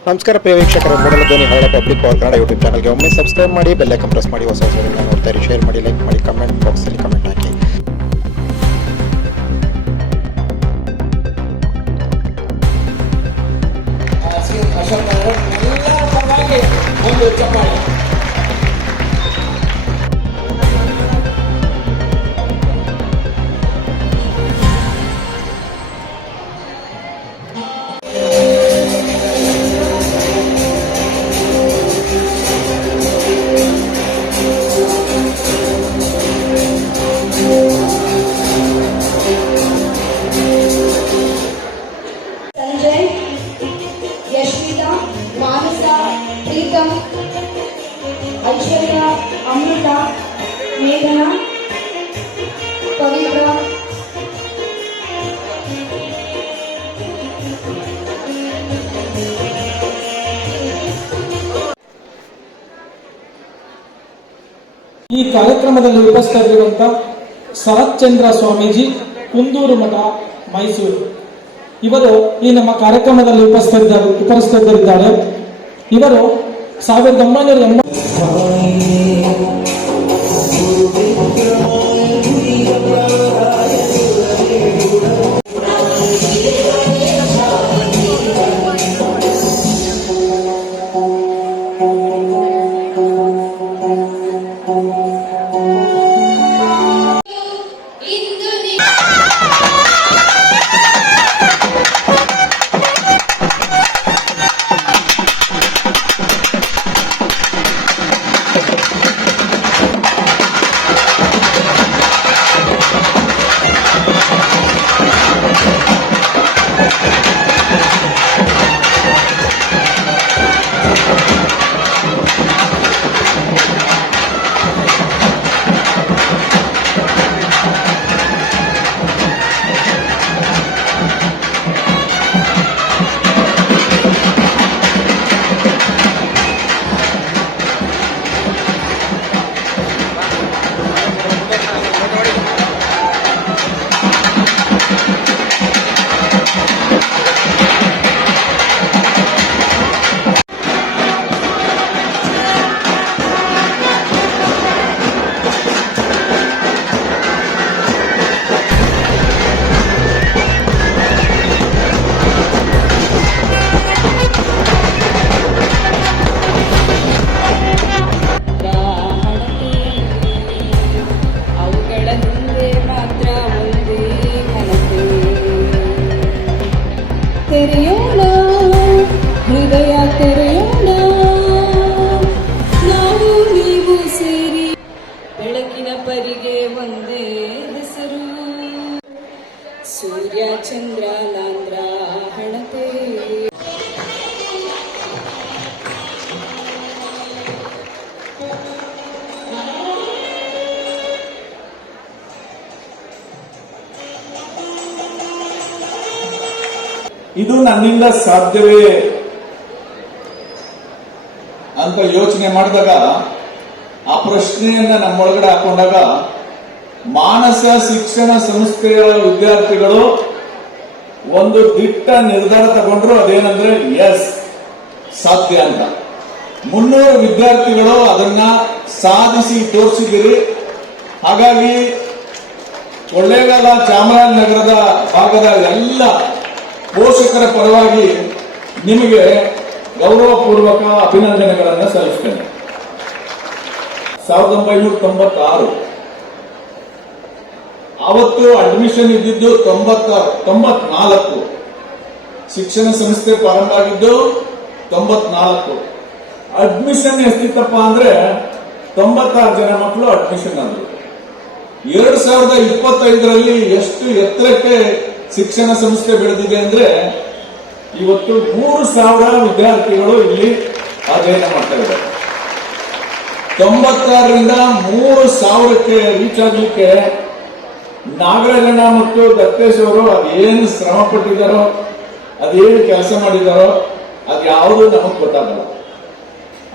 ನಮಸ್ಕಾರ ಪ್ರಿಯ ವೀಕ್ಷಕರ ಮೊದಲ ಧ್ವನಿ ಹಳೆ ಪಬ್ಲಿಕ್ ಪವರ್ ಕನ್ನಡ ಯೂಟ್ಯೂಬ್ ಚಾನಲ್ಗೆ ಒಮ್ಮೆ ಸಬ್ಸ್ಕ್ರೈಬ್ ಮಾಡಿ ಬೆಲ್ಲೈಕನ್ ಪ್ರೆಸ್ ಮಾಡಿ ಹೊಸ ಹೊಸ ನೋಡ್ತಾ ಇರಿ ಶೇರ್ ಮಾಡಿ ಲೈಕ್ ಮಾಡಿ ಕಮೆಂಟ್ ಬಾಕ್ಸಲ್ಲಿ ಕಮೆಂಟ್ ಹಾಕಿ ಅವರು ಒಂದು ಚಪ್ಪಾಳೆ ಈ ಕಾರ್ಯಕ್ರಮದಲ್ಲಿ ಉಪಸ್ಥಿತರಿರುವಂತ ಶರತ್ಚಂದ್ರ ಸ್ವಾಮೀಜಿ, ಕುಂದೂರು ಮಠ, ಮೈಸೂರು. ಇವರು ಈ ನಮ್ಮ ಕಾರ್ಯಕ್ರಮದಲ್ಲಿ ಉಪಸ್ಥಿತ ಉಪಸ್ಥಿತರಿದ್ದಾರೆ. ಇವರು ಸಾವಿರದ ಒಂಬೈನೂರ ಎಂಬ ಇದು ನನ್ನಿಂದ ಸಾಧ್ಯವೇ? ಅಂತ ಯೋಚನೆ ಮಾಡಿದಾಗ, ಆ ಪ್ರಶ್ನೆಯನ್ನ ನಮ್ಮೊಳಗಡೆ ಹಾಕೊಂಡಾಗ, ಮಾನಸ ಶಿಕ್ಷಣ ಸಂಸ್ಥೆಯ ವಿದ್ಯಾರ್ಥಿಗಳು ಒಂದು ದಿಟ್ಟ ನಿರ್ಧಾರ ತಗೊಂಡ್ರು ಅದೇನಂದ್ರೆ ಎಸ್ ಸಾಧ್ಯ ಅಂತ. ಮುನ್ನೂರು ವಿದ್ಯಾರ್ಥಿಗಳು ಅದನ್ನ ಸಾಧಿಸಿ ತೋರಿಸಿದಿರಿ ಹಾಗಾಗಿ, ಕೊಳ್ಳೇಗಾಲ ಚಾಮರಾಜನಗರದ ಭಾಗದ ಎಲ್ಲ ಪೋಷಕರ ಪರವಾಗಿ ನಿಮಗೆ ಗೌರವಪೂರ್ವಕ ಅಭಿನಂದನೆಗಳನ್ನು ಸಲ್ಲಿಸ್ತೇನೆ. ಸಾವಿರದ ಒಂಬೈನೂರ ತೊಂಬತ್ತಾರು. ಅವತ್ತು ಅಡ್ಮಿಷನ್ ಇದ್ದಿದ್ದು ತೊಂಬತ್ತ, ತೊಂಬತ್ನಾಲ್ಕು. ಶಿಕ್ಷಣ ಸಂಸ್ಥೆ ಪ್ರಾರಂಭ ಆಗಿದ್ದು ತೊಂಬತ್ನಾಲ್ಕು. ಅಡ್ಮಿಷನ್ ಎಷ್ಟಿತ್ತಪ್ಪ ಅಂದ್ರೆ ತೊಂಬತ್ತಾರು ಜನ ಮಕ್ಕಳು ಅಡ್ಮಿಷನ್ ಆದ್ರು. ಎರಡ್ ಸಾವಿರದ ಇಪ್ಪತ್ತೈದರಲ್ಲಿ ಎಷ್ಟು ಎತ್ತರಕ್ಕೆ ಶಿಕ್ಷಣ ಸಂಸ್ಥೆ ಬೆಳೆದಿದೆ ಅಂದ್ರೆ ಇವತ್ತು ಮೂರು ಸಾವಿರ ವಿದ್ಯಾರ್ಥಿಗಳು ಇಲ್ಲಿ ಅಧ್ಯಯನ ಮಾಡ್ತಾ ಇದ್ದಾರೆ. ತೊಂಬತ್ತಾರರಿಂದ ಮೂರು ಸಾವಿರಕ್ಕೆ ರೀಚ್ ಆಗ್ಲಿಕ್ಕೆ ನಾಗರಾಜಣ್ಣ ಮತ್ತು ದತ್ತೇಶ್ ಅವರು ಅದೇನು ಶ್ರಮ ಪಟ್ಟಿದ್ದಾರೋ, ಅದೇನು ಕೆಲಸ ಮಾಡಿದಾರೋ ಅದು ಯಾವುದು ನಮಗ್ ಗೊತ್ತಾಗಲ್ಲ.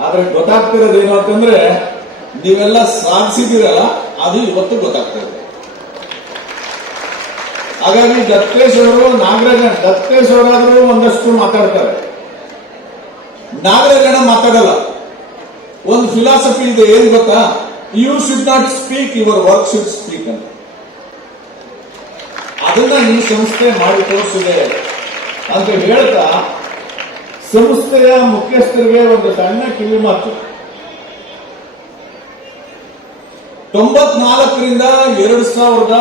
ಆದ್ರೆ ಗೊತ್ತಾಗ್ತಿರೋದೇನು ಅಂತಂದ್ರೆ ನೀವೆಲ್ಲ ಸಾಧಿಸಿದಿರಲ್ಲ ಅದು ಇವತ್ತು ಗೊತ್ತಾಗ್ತಾ ಇದೆ. ಹಾಗಾಗಿ ದತ್ತೇಶ್ ಅವರು ನಾಗರಾಜ ದತ್ತೇಶ್ ಅವರಾದ್ರೂ ಒಂದಷ್ಟು ಮಾತಾಡ್ತಾರೆ. ನಾಗರಾಜನ ಮಾತಾಡಲ್ಲ. ಒಂದು ಫಿಲಾಸಫಿ ಇದೆ, ಏನ್ ಗೊತ್ತಾ? You should not speak your work should speak ಅಂತ. ಅದನ್ನ ಈ ಸಂಸ್ಥೆ ಮಾಡಿ ತೋರಿಸಿದೆ ಅಂತ ಹೇಳ್ತಾ, ಸಂಸ್ಥೆಯ ಮುಖ್ಯಸ್ಥರಿಗೆ ಒಂದು ಸಣ್ಣ ಕಿವಿ ಮಾತು. ತೊಂಬತ್ನಾಲ್ಕರಿಂದ ಎರಡು ಸಾವಿರದ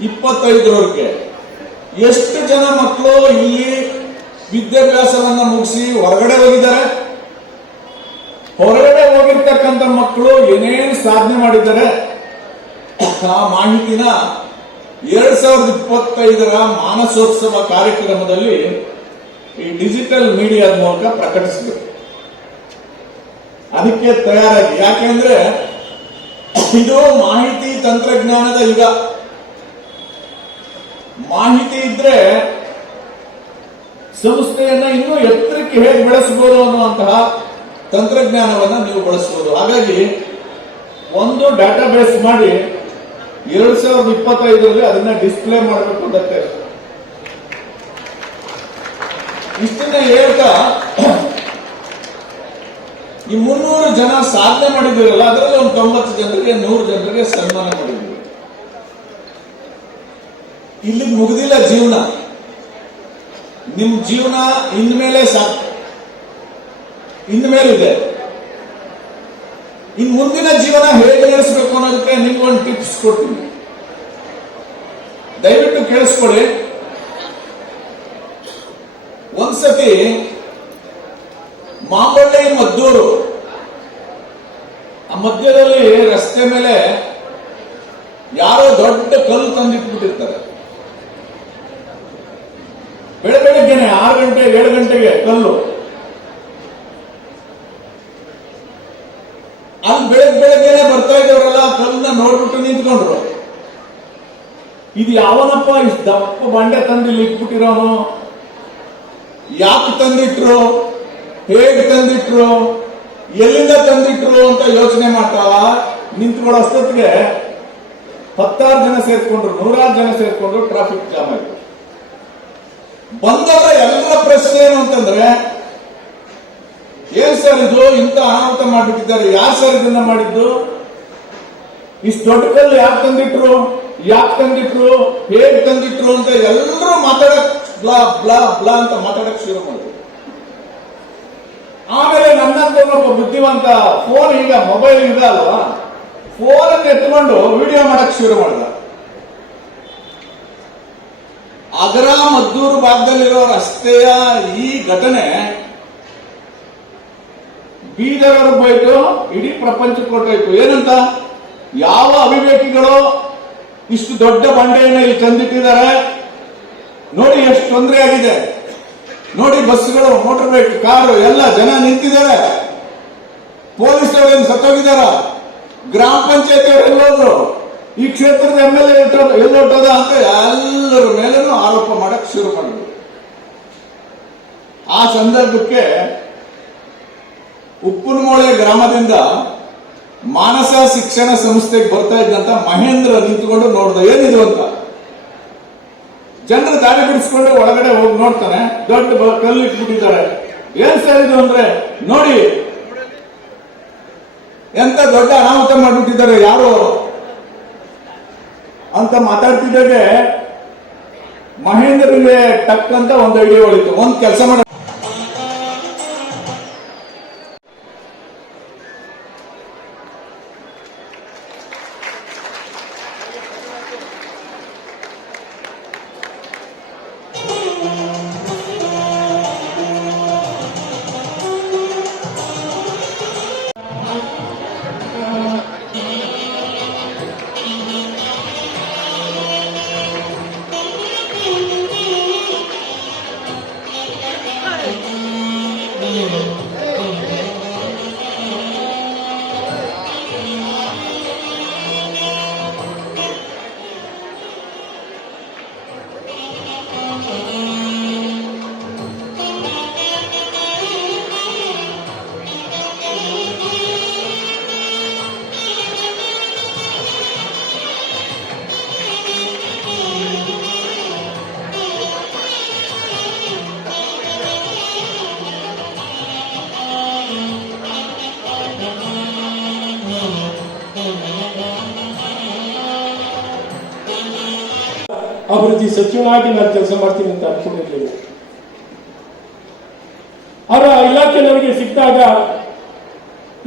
ಇಪ್ಪತ್ತೈದರವರೆಗೆ. ಎಷ್ಟು ಜನ ಮಕ್ಕಳು ಇಲ್ಲಿ ವಿದ್ಯಾಭ್ಯಾಸವನ್ನ ಮುಗಿಸಿ ಹೊರಗಡೆ ಹೋಗಿದ್ದಾರೆ? ಹೊರಗಡೆ ಹೋಗಿರ್ತಕ್ಕಂಥ ಮಕ್ಕಳು ಏನೇನು ಸಾಧನೆ ಮಾಡಿದ್ದಾರೆ? ಆ ಮಾಹಿತಿನ ಎರಡ್ ಸಾವಿರದ ಇಪ್ಪತ್ತೈದರ ಮಾನಸೋತ್ಸವ ಕಾರ್ಯಕ್ರಮದಲ್ಲಿ ಈ ಡಿಜಿಟಲ್ ಮೀಡಿಯಾದ ಮೂಲಕ ಪ್ರಕಟಿಸಿದರು. ಅದಕ್ಕೆ ತಯಾರಾಗಿ. ಯಾಕೆಂದ್ರೆ ಇದು ಮಾಹಿತಿ ತಂತ್ರಜ್ಞಾನದ ಯುಗ. ಮಾಹಿತಿ ಇದ್ರೆ ಸಂಸ್ಥೆಯನ್ನ ಇನ್ನೂ ಎತ್ತರಕ್ಕೆ ಹೇಗೆ ಬೆಳೆಸಬಹುದು ಅನ್ನುವಂತಹ ತಂತ್ರಜ್ಞಾನವನ್ನ ನೀವು ಬಳಸಬಹುದು ಹಾಗಾಗಿ ಒಂದು ಡಾಟಾ ಬೇಸ್ ಮಾಡಿ ಎರಡ್ ಸಾವಿರದ ಇಪ್ಪತ್ತೈದರಲ್ಲಿ ಅದನ್ನ ಡಿಸ್ಪ್ಲೇ ಮಾಡಬೇಕು ಅಂತ ಇಷ್ಟನ್ನ ಹೇಳ್ತಾ ಈ ಮುನ್ನೂರು ಜನ ಸಾಧನೆ ಮಾಡಿದಿರಲ್ಲ ಅದರಲ್ಲಿ ಒಂದು ತೊಂಬತ್ತು ಜನರಿಗೆ, ನೂರು ಜನರಿಗೆ ಸನ್ಮಾನ ಮಾಡಿದ್ವಿ ಇಲ್ಲಿ ಮುಗಿದಿಲ್ಲ ಜೀವನ. ನಿಮ್ ಜೀವನ ಇನ್ಮೇಲೆ ಸಾಕು. ಇನ್ಮೇಲಿದೆ ಇನ್ ಮುಂದಿನ ಜೀವನ ಹೇಗೆ ನಡೆಸಬೇಕು ಅನ್ನೋದಕ್ಕೆ ನಿಮ್ಗೊಂದು ಟಿಪ್ಸ್ ಕೊಡ್ತೀನಿ. ದಯವಿಟ್ಟು ಕೇಳಿಸ್ಕೊಳ್ಳಿ. ಒಂದ್ಸತಿ ಮಾಂಬಳ್ಳಿ ಮದ್ದೂರು, ಆ ಮಧ್ಯದಲ್ಲಿ ರಸ್ತೆ ಮೇಲೆ ಯಾರೋ ದೊಡ್ಡ ಕಲ್ಲು ತಂದಿಟ್ಬಿಟ್ಟಿರ್ತಾರೆ. ಬೆಳ ಬೆಳಗ್ಗೆನೆ ಆರು ಗಂಟೆ, ಏಳು ಗಂಟೆಗೆ ಕಲ್ಲು. ಅಲ್ಲಿ ಬೆಳಗ್ಗೆ ಬೆಳಗ್ಗೆನೆ ಬರ್ತಾ ಇದ್ದವರೆಲ್ಲ ಕಲ್ಲನ್ನ ನೋಡ್ಬಿಟ್ಟು ನಿಂತ್ಕೊಂಡ್ರು. ಇದು ಯಾವನಪ್ಪ ಇಷ್ಟು ದಪ್ಪ ಬಂಡೆ ತಂದು ಇಲ್ಲಿ ಇಟ್ಬಿಟ್ಟಿರೋನು? ಯಾಕೆ ತಂದಿಟ್ರು? ಹೇಗೆ ತಂದಿಟ್ರು? ಎಲ್ಲಿಂದ ತಂದಿಟ್ರು ಅಂತ ಯೋಚನೆ ಮಾಡ್ತಾವ ನಿಂತ್ಕೊಳ್ಳೋ ಅಷ್ಟೊತ್ತಿಗೆ ಹತ್ತಾರು ಜನ ಸೇರ್ಕೊಂಡ್ರು, ನೂರಾರು ಜನ ಸೇರ್ಕೊಂಡ್ರು ಟ್ರಾಫಿಕ್ ಜಾಮ್ ಆಯ್ತು. ಬಂದವರ ಎಲ್ಲರ ಪ್ರಶ್ನೆ ಏನು ಅಂತಂದ್ರೆ, ಏನ್ ಸರ್ ಇದು? ಇಂತ ಅನಾಹುತ ಮಾಡಿಬಿಟ್ಟಿದ್ದಾರೆ. ಯಾರು ಸರ್ ಇದನ್ನ ಮಾಡಿದ್ದು? ಇಷ್ಟು ದೊಡ್ಡ ಕಲ್ಲು ಯಾಕೆ ತಂದಿಟ್ರು? ಯಾಕೆ ತಂದಿಟ್ರು? ಹೇಗೆ ತಂದಿಟ್ರು ಅಂತ ಎಲ್ಲರೂ ಮಾತಾಡಕ್ ಬ್ಲಾ ಬ್ಲಾ ಬ್ಲಾ ಅಂತ ಮಾತಾಡಕ್ ಶುರು ಮಾಡಿದ್ರು. ಆಮೇಲೆ ನನ್ನಂತ ಒಬ್ಬ ಬುದ್ಧಿವಂತ, ಫೋನ್ ಈಗ, ಮೊಬೈಲ್ ಇದೆ ಅಲ್ವಾ? ಫೋನ್ ಎತ್ಕೊಂಡು ವಿಡಿಯೋ ಮಾಡಕ್ ಶುರು ಮಾಡ್ದ. ಅದರ ಮದ್ದೂರು ಭಾಗದಲ್ಲಿರೋ ರಸ್ತೆಯ ಈ ಘಟನೆ ಬೀದರ್ ಹೋಯ್ತು, ಇಡೀ ಪ್ರಪಂಚಕ್ಕೆ ಕೊಟ್ಟೋಯ್ತು ಏನಂತ? ಯಾವ ಅವಿವೇಕಿಗಳು ಇಷ್ಟು ದೊಡ್ಡ ಬಂಡೆಯನ್ನು ಇಲ್ಲಿ ತಂದಿಟ್ಟಿದ್ದಾರೆ? ನೋಡಿ ಎಷ್ಟು ತೊಂದರೆ ಆಗಿದೆ. ನೋಡಿ ಬಸ್ಗಳು ಮೋಟರ್ ಬೈಕ್ ಕಾರು, ಎಲ್ಲ ಜನ ನಿಂತಿದ್ದಾರೆ. ಪೊಲೀಸರು ಏನು ಸತ್ತೋಗಿದಾರ ಗ್ರಾಮ ಪಂಚಾಯತ್ ಎಲ್ಲೋದ್ರು. ಈ ಕ್ಷೇತ್ರದ ಎಂ ಎಲ್ ಎ ಅಂತ ಎಲ್ಲರ ಮೇಲೂ ಆರೋಪ ಮಾಡಕ್ ಶುರು ಮಾಡಿದ್ರು. ಆ ಸಂದರ್ಭಕ್ಕೆ ಉಪ್ಪುನಮೊಳೆ ಗ್ರಾಮದಿಂದ ಮಾನಸ ಶಿಕ್ಷಣ ಸಂಸ್ಥೆಗೆ ಬರ್ತಾ ಇದ್ದಂತ ಮಹೇಂದ್ರ ನಿಂತುಕೊಂಡು ನೋಡ್ದ, ಏನಿದು ಅಂತ. ಜನರು ದಾರಿ ಬಿಡಿಸ್ಕೊಂಡು ಒಳಗಡೆ ಹೋಗಿ ನೋಡ್ತಾನೆ, ದೊಡ್ಡ ಕಲ್ಲು ಇಟ್ಬಿಟ್ಟಿದ್ದಾರೆ ಏನ್ ಸರ್ ಇದು ಅಂದ್ರೆ, ನೋಡಿ, ಎಂತ ದೊಡ್ಡ ಅನಾಹುತ ಮಾಡ್ಬಿಟ್ಟಿದ್ದಾರೆ ಯಾರು? ಅಂತ ಮಾತಾಡ್ತಿದ್ದಾಗೆ ಮಹೇಂದ್ರಿಗೆ ಟಕ್ ಅಂತ ಒಂದು ಐಡಿಯಾ ಹೊಳಿತು ಒಂದ್ ಕೆಲಸ ಮಾಡ ಸಚಿವನಾಗಿ ನಾನು ಕೆಲಸ ಮಾಡ್ತೀನಿ ಅಂತ ಅನ್ಕೊಂಡಿರ್ಲಿಲ್ಲ. ಅವರ ಇಲಾಖೆ ನನಗೆ ಸಿಕ್ಕಿದಾಗ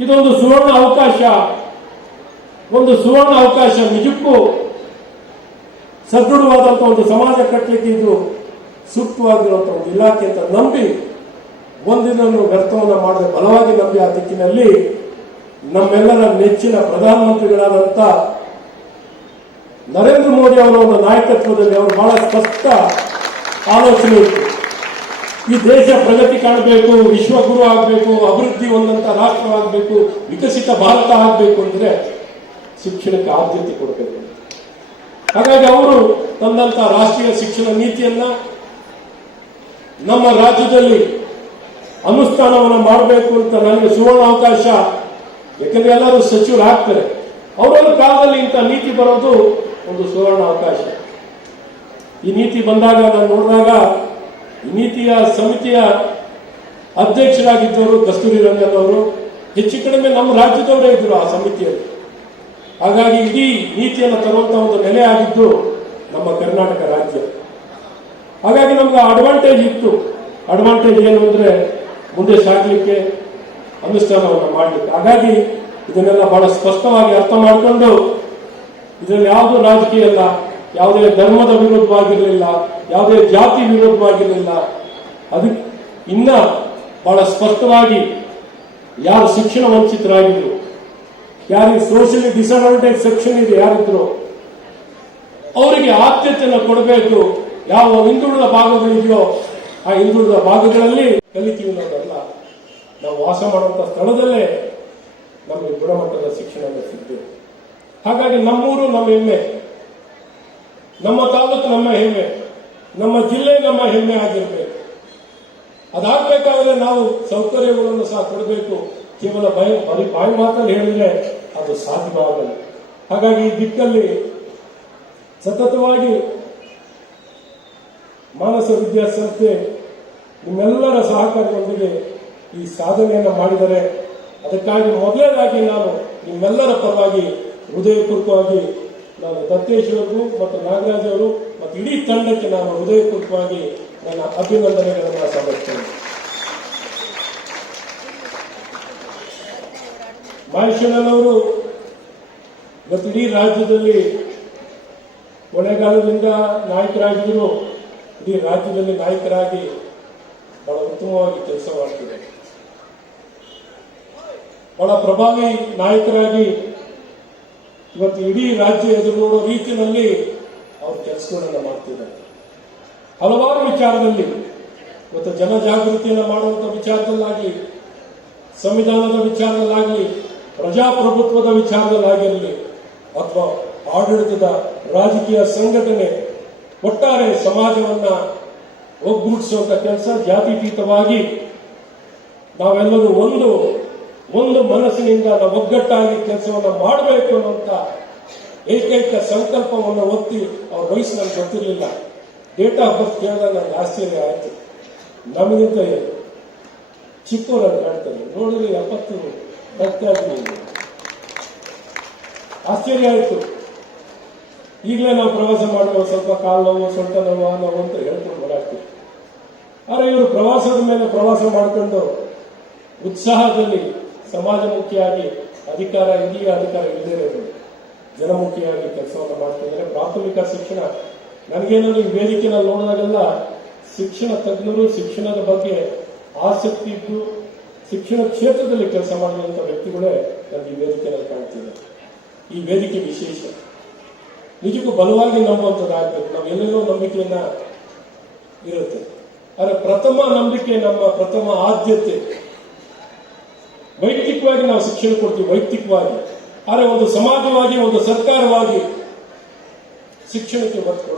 ಇದೊಂದು ಸುವರ್ಣ ಅವಕಾಶ, ಒಂದು ಸುವರ್ಣ ಅವಕಾಶ, ನಿಜಕ್ಕೂ ಸದೃಢವಾದಂತಹ ಒಂದು ಸಮಾಜ ಕಟ್ಟಲಿಕ್ಕೆ ಇದು ಸೂಕ್ತವಾಗಿರುವಂತಹ ಒಂದು ಇಲಾಖೆ ಅಂತ ನಂಬಿ ಒಂದಿನ ವ್ಯರ್ಥವನ್ನು ಮಾಡಿದ ಬಲವಾಗಿ ನಂಬಿ ಆ ದಿಕ್ಕಿನಲ್ಲಿ ನಮ್ಮೆಲ್ಲರ ನೆಚ್ಚಿನ ಪ್ರಧಾನಮಂತ್ರಿಗಳಾದಂಥ ನರೇಂದ್ರ ಮೋದಿ ಅವರ ನಾಯಕತ್ವದಲ್ಲಿ ಅವರು ಬಹಳ ಸ್ಪಷ್ಟ ಆಲೋಚನೆ ಇತ್ತು. ಈ ದೇಶ ಪ್ರಗತಿ ಕಾಣಬೇಕು, ವಿಶ್ವಗುರು ಆಗಬೇಕು, ಅಭಿವೃದ್ಧಿ ಹೊಂದಂತ ರಾಷ್ಟ್ರವಾಗಬೇಕು ವಿಕಸಿತ ಭಾರತ ಆಗಬೇಕು ಅಂದ್ರೆ ಶಿಕ್ಷಣಕ್ಕೆ ಆದ್ಯತೆ ಕೊಡಬೇಕು. ಹಾಗಾಗಿ ಅವರು ತಂದಂತ ರಾಷ್ಟ್ರೀಯ ಶಿಕ್ಷಣ ನೀತಿಯನ್ನ ನಮ್ಮ ರಾಜ್ಯದಲ್ಲಿ ಅನುಷ್ಠಾನವನ್ನು ಮಾಡಬೇಕು ಅಂತ ನನಗೆ ಸುವರ್ಣ ಅವಕಾಶ, ಯಾಕಂದ್ರೆ ಎಲ್ಲರೂ ಸಚಿವರು ಆಗ್ತಾರೆ ಅವರ ಕಾಲದಲ್ಲಿ ಇಂಥ ನೀತಿ ಬರೋದು ಒಂದು ಸುವರ್ಣ ಅವಕಾಶ. ಈ ನೀತಿ ಬಂದಾಗ ನಾನು ನೋಡಿದಾಗ ಈ ನೀತಿಯ ಸಮಿತಿಯ ಅಧ್ಯಕ್ಷರಾಗಿದ್ದವರು ಕಸ್ತೂರಿ ರಂಗನ್ ಅವರು, ಹೆಚ್ಚು ಕಡಿಮೆ ನಮ್ಮ ರಾಜ್ಯದವರೇ ಇದ್ರು ಆ ಸಮಿತಿಯಲ್ಲಿ. ಹಾಗಾಗಿ ಇಡೀ ನೀತಿಯನ್ನು ತರುವಂತ ಒಂದು ನೆಲೆ ಆಗಿದ್ದು ನಮ್ಮ ಕರ್ನಾಟಕ ರಾಜ್ಯ. ಹಾಗಾಗಿ ನಮ್ಗೆ ಅಡ್ವಾಂಟೇಜ್ ಇತ್ತು. ಅಡ್ವಾಂಟೇಜ್ ಏನು ಅಂದ್ರೆ ಮುಂದೆ ಸಾಗಲಿಕ್ಕೆ ಅನುಷ್ಠಾನವನ್ನು ಮಾಡಲಿಕ್ಕೆ. ಹಾಗಾಗಿ ಇದನ್ನೆಲ್ಲ ಬಹಳ ಸ್ಪಷ್ಟವಾಗಿ ಅರ್ಥ ಮಾಡಿಕೊಂಡು ಇದರಲ್ಲಿ ಯಾವುದೂ ರಾಜಕೀಯ ಅಲ್ಲ ಯಾವುದೇ ಧರ್ಮದ ವಿರೋಧವಾಗಿರಲಿಲ್ಲ ಯಾವುದೇ ಜಾತಿ ವಿರೋಧವಾಗಿರಲಿಲ್ಲ ಅದು ಇನ್ನ ಬಹಳ ಸ್ಪಷ್ಟವಾಗಿ ಯಾರು ಶಿಕ್ಷಣ ವಂಚಿತರಾಗಿದ್ರು, ಯಾರಿಗೆ ಸೋಷಿಯಲಿ ಡಿಸಡ್ವಾಂಟೇಜ್ ಸೆಕ್ಷನ್ ಇದೆ ಯಾರಿದ್ರು, ಅವರಿಗೆ ಆದ್ಯತೆಯನ್ನು ಕೊಡಬೇಕು, ಯಾವ ಹಿಂದುಳಿದ ಭಾಗಗಳಿದೆಯೋ ಆ ಹಿಂದುಳಿದ ಭಾಗಗಳಲ್ಲಿ ಕಲಿತೀವಿ ಅನ್ನೋದಲ್ಲ ನಾವು ವಾಸ ಮಾಡುವಂತ ಸ್ಥಳದಲ್ಲೇ ನಮಗೆ ಗುಣಮಟ್ಟದ ಶಿಕ್ಷಣ ಸಿಗ್ತೇವೆ ಹಾಗಾಗಿ ನಮ್ಮೂರು ನಮ್ಮ ಹೆಮ್ಮೆ. ನಮ್ಮ ತಾಲೂಕು ನಮ್ಮ ಹೆಮ್ಮೆ. ನಮ್ಮ ಜಿಲ್ಲೆ ನಮ್ಮ ಹೆಮ್ಮೆ ಆಗಿರಬೇಕು. ಅದಾಗಬೇಕಾದ್ರೆ ನಾವು ಸೌಕರ್ಯಗಳನ್ನು ಸಹ ಕೊಡಬೇಕು. ಕೇವಲ ಭಯ ಬರೀ ಬಾಯಿ ಮಾತಲ್ಲಿ ಹೇಳಿದ್ರೆ ಅದು ಸಾಧ್ಯವಾಗಲ್ಲ. ಹಾಗಾಗಿ ಈ ದಿಕ್ಕಲ್ಲಿ ಸತತವಾಗಿ ಮಾನಸ ವಿದ್ಯಾಸಂಸ್ಥೆ ನಿಮ್ಮೆಲ್ಲರ ಸಹಕಾರದೊಂದಿಗೆ ಈ ಸಾಧನೆಯನ್ನು ಮಾಡಿದರೆ, ಅದಕ್ಕಾಗಿ ಮೊದಲನೇದಾಗಿ ನಾನು ನಿಮ್ಮೆಲ್ಲರ ಪರವಾಗಿ ಹೃದಯಪೂರ್ವಕವಾಗಿ ನಾನು ದತ್ತೇಶ್ ಮತ್ತು ನಾಗರಾಜ್ ಅವರು ಮತ್ತು ಇಡೀ ತಂಡಕ್ಕೆ ನಾನು ಹೃದಯಪೂರ್ವಕವಾಗಿ ನನ್ನ ಅಭಿನಂದನೆಗಳನ್ನು ಸಲ್ಲಿಸ್ತೇನೆ. ಮಹೇಶ್ವರನವರು ಮತ್ತು ಇಡೀ ರಾಜ್ಯದಲ್ಲಿ ಕೊನೆಗಾಲದಿಂದ ನಾಯಕರಾಗಿದ್ದರು ಇಡೀ ರಾಜ್ಯದಲ್ಲಿ ನಾಯಕರಾಗಿ ಬಹಳ ಉತ್ತಮವಾಗಿ ಕೆಲಸ ಮಾಡ್ತಿದೆ ಬಹಳ ಪ್ರಭಾವಿ ನಾಯಕರಾಗಿ ಇವತ್ತು ಇಡೀ ರಾಜ್ಯ ಎದುರು ರೀತಿಯಲ್ಲಿ ಅವರು ಕೆಲಸಗಳನ್ನ ಮಾಡ್ತಿದ್ದಾರೆ. ಹಲವಾರು ವಿಚಾರದಲ್ಲಿ, ಇವತ್ತು ಜನಜಾಗೃತಿಯನ್ನು ಮಾಡುವಂತ ವಿಚಾರದಲ್ಲಾಗಲಿ, ಸಂವಿಧಾನದ ವಿಚಾರದಲ್ಲಾಗಲಿ, ಪ್ರಜಾಪ್ರಭುತ್ವದ ವಿಚಾರದಲ್ಲಾಗಿರಲಿ ಅಥವಾ ಆಡಳಿತದ ರಾಜಕೀಯ ಸಂಘಟನೆ ಒಟ್ಟಾರೆ ಸಮಾಜವನ್ನ ಒಗ್ಗೂಡಿಸುವಂತ ಕೆಲಸ ಜಾತಿತೀತವಾಗಿ ನಾವೆಲ್ಲರೂ ಒಂದು ಒಂದು ಮನಸ್ಸಿನಿಂದ ನಾವು ಒಗ್ಗಟ್ಟಾಗಿ ಕೆಲಸವನ್ನು ಮಾಡಬೇಕು ಅನ್ನುವಂತ ಏಕೈಕ ಸಂಕಲ್ಪವನ್ನು ಒತ್ತಿ ಅವ್ರ ವಯಸ್ಸು ನನಗೆ ಗೊತ್ತಿರಲಿಲ್ಲ. ಡೇಟ್ ಆಫ್ ಬರ್ತ್ ಕೇಳಿದಾಗ ನನಗೆ ಆಶ್ಚರ್ಯ ಆಯಿತು. ನಮಗಿಂತ ಚಿಕ್ಕವರನ್ನು ಕಾಣ್ತಾರೆ. ನೋಡಿದ್ರೆ ಎಪ್ಪತ್ತು ಭಕ್ತಾಗಿ ಆಶ್ಚರ್ಯ ಆಯಿತು. ಈಗಲೇ ನಾವು ಪ್ರವಾಸ ಮಾಡುವ ಸ್ವಲ್ಪ ಕಾಲು ನೋವು, ಸೊಂಟ ನೋವು, ಆ ನೋವು ಅಂತ ಹೇಳ್ಕೊಂಡು ಬರಾಕ್ತೀವಿ. ಆದರೆ ಇವರು ಪ್ರವಾಸದ ಮೇಲೆ ಪ್ರವಾಸ ಮಾಡಿಕೊಂಡು ಉತ್ಸಾಹದಲ್ಲಿ ಸಮಾಜಮುಖಿಯಾಗಿ ಅಧಿಕಾರ ಇದೀಗ ಅಧಿಕಾರ ಇಲ್ಲದೇ ಇರೋದು. ಜನಮುಖಿಯಾಗಿ ಕೆಲಸವನ್ನು ಮಾಡ್ತಿದ್ದಾರೆ. ಪ್ರಾಥಮಿಕ ಶಿಕ್ಷಣ. ನನಗೇನಾದ್ರು ಈ ವೇದಿಕೆನಲ್ಲಿ ನೋಡಿದಾಗೆಲ್ಲ ಶಿಕ್ಷಣ ತಜ್ಞರು ಶಿಕ್ಷಣದ ಬಗ್ಗೆ ಆಸಕ್ತಿ ಇದ್ದು ಶಿಕ್ಷಣ ಕ್ಷೇತ್ರದಲ್ಲಿ ಕೆಲಸ ಮಾಡಿದಂಥ ವ್ಯಕ್ತಿಗಳೇ ನನಗೆ ಈ ವೇದಿಕೆಯಲ್ಲಿ ಕಾಣ್ತಿದೆ ಈ ವೇದಿಕೆ ವಿಶೇಷ. ನಿಜಕ್ಕೂ ಬಲವಾಗಿ ನಂಬುವಂಥದ್ದಾಗಬೇಕು ನಾವು ಎಲ್ಲೆಲ್ಲೋ ನಂಬಿಕೆಯನ್ನ ಇರುತ್ತೆ. ಆದರೆ ಪ್ರಥಮ ನಂಬಿಕೆ ನಮ್ಮ ಪ್ರಥಮ ಆದ್ಯತೆ. ವೈಯಕ್ತಿಕವಾಗಿ ನಾವು ಶಿಕ್ಷಣ ಕೊಡ್ತೀವಿ, ವೈಯಕ್ತಿಕವಾಗಿ. ಆದರೆ ಒಂದು ಸಮಾಜವಾಗಿ, ಒಂದು ಸರ್ಕಾರವಾಗಿ ಶಿಕ್ಷಣಕ್ಕೆ ಒತ್ತು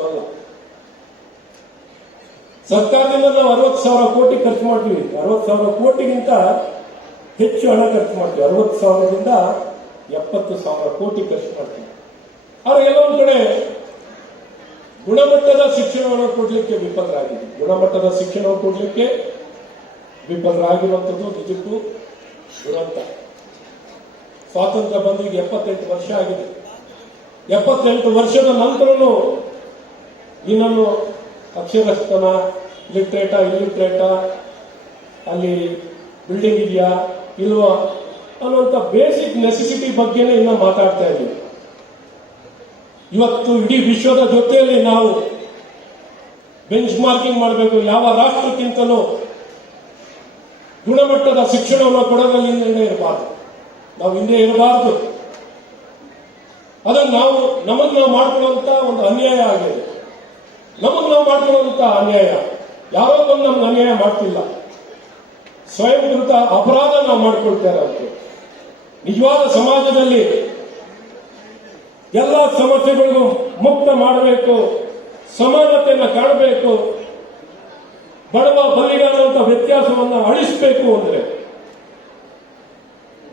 ಸರ್ಕಾರದಿಂದ ನಾವು ಅರವತ್ತು ಸಾವಿರ ಕೋಟಿ ಖರ್ಚು ಮಾಡ್ತೀವಿ. ಅರವತ್ತು ಸಾವಿರ ಕೋಟಿಗಿಂತ ಹೆಚ್ಚು ಹಣ ಖರ್ಚು ಮಾಡ್ತೀವಿ. ಅರವತ್ತು ಸಾವಿರದಿಂದ ಎಪ್ಪತ್ತು ಸಾವಿರ ಕೋಟಿ ಖರ್ಚು ಮಾಡ್ತೀವಿ. ಆದರೆ ಎಲ್ಲೊಂದು ಕಡೆ ಗುಣಮಟ್ಟದ ಶಿಕ್ಷಣವನ್ನು ಕೊಡಲಿಕ್ಕೆ ವಿಫಲರಾಗಿದೆ ಗುಣಮಟ್ಟದ ಶಿಕ್ಷಣವನ್ನು ಕೊಡಲಿಕ್ಕೆ ವಿಫಲರಾಗಿರುವಂಥದ್ದು ನಿಜಕ್ಕೂ ದುರಂತ. ಸ್ವಾತಂತ್ರ್ಯ ಬಂದು ಈಗ ಎಪ್ಪತ್ತೆಂಟು ವರ್ಷ ಆಗಿದೆ. ಎಪ್ಪತ್ತೆಂಟು ವರ್ಷದ ನಂತರನೂ ಇನ್ನೊಂದು ಅಕ್ಷರಸ್ಥನ, ಲಿಟ್ರೇಟ ಇಲ್ಲಿಟ್ರೇಟ ಅಲ್ಲಿ ಬಿಲ್ಡಿಂಗ್ ಇದೆಯಾ, ಇಲ್ವಾ, ಅನ್ನುವಂಥ ಬೇಸಿಕ್ ನೆಸೆಸಿಟಿ ಬಗ್ಗೆನೇ ಇನ್ನೂ ಮಾತಾಡ್ತಾ ಇದ್ದೀವಿ. ಇವತ್ತು ಇಡೀ ವಿಶ್ವದ ಜೊತೆಯಲ್ಲಿ ನಾವು ಬೆಂಚ್ ಮಾರ್ಕಿಂಗ್ ಮಾಡಬೇಕು. ಯಾವ ರಾಷ್ಟ್ರಕ್ಕಿಂತಲೂ ಗುಣಮಟ್ಟದ ಶಿಕ್ಷಣವನ್ನು ಕೊಡೋದ್ರಲ್ಲಿ ಹಿಂದೆ ಇರಬಾರ್ದು. ನಾವು ಹಿಂದೆ ಇರಬಾರ್ದು. ಅದನ್ನು ನಾವು ನಮ್ಮನ್ನು ನಾವು ಮಾಡ್ಕೊಳ್ಳುವಂತ ಒಂದು ಅನ್ಯಾಯ ಆಗಿದೆ. ನಮ್ಮನ್ನು ನಾವು ಮಾಡ್ಕೊಳ್ಳುವಂತ ಅನ್ಯಾಯ. ಯಾರೋ ಬಂದು ನಮ್ಗೆ ಅನ್ಯಾಯ ಮಾಡ್ತಿಲ್ಲ. ಸ್ವಯಂ ಕೃತ ಅಪರಾಧ ನಾವು ಮಾಡ್ಕೊಳ್ತೇವೆ ಅವರು ನಿಜವಾದ ಸಮಾಜದಲ್ಲಿ ಎಲ್ಲ ಸಮಸ್ಯೆಗಳಿಗೂ ಮುಕ್ತ ಮಾಡಬೇಕು, ಸಮಾನತೆಯನ್ನು ಕಾಣಬೇಕು ಬಡವ ಬಲಿಗಾರಂತ ವ್ಯತ್ಯಾಸವನ್ನು ಅಳಿಸಬೇಕು ಅಂದ್ರೆ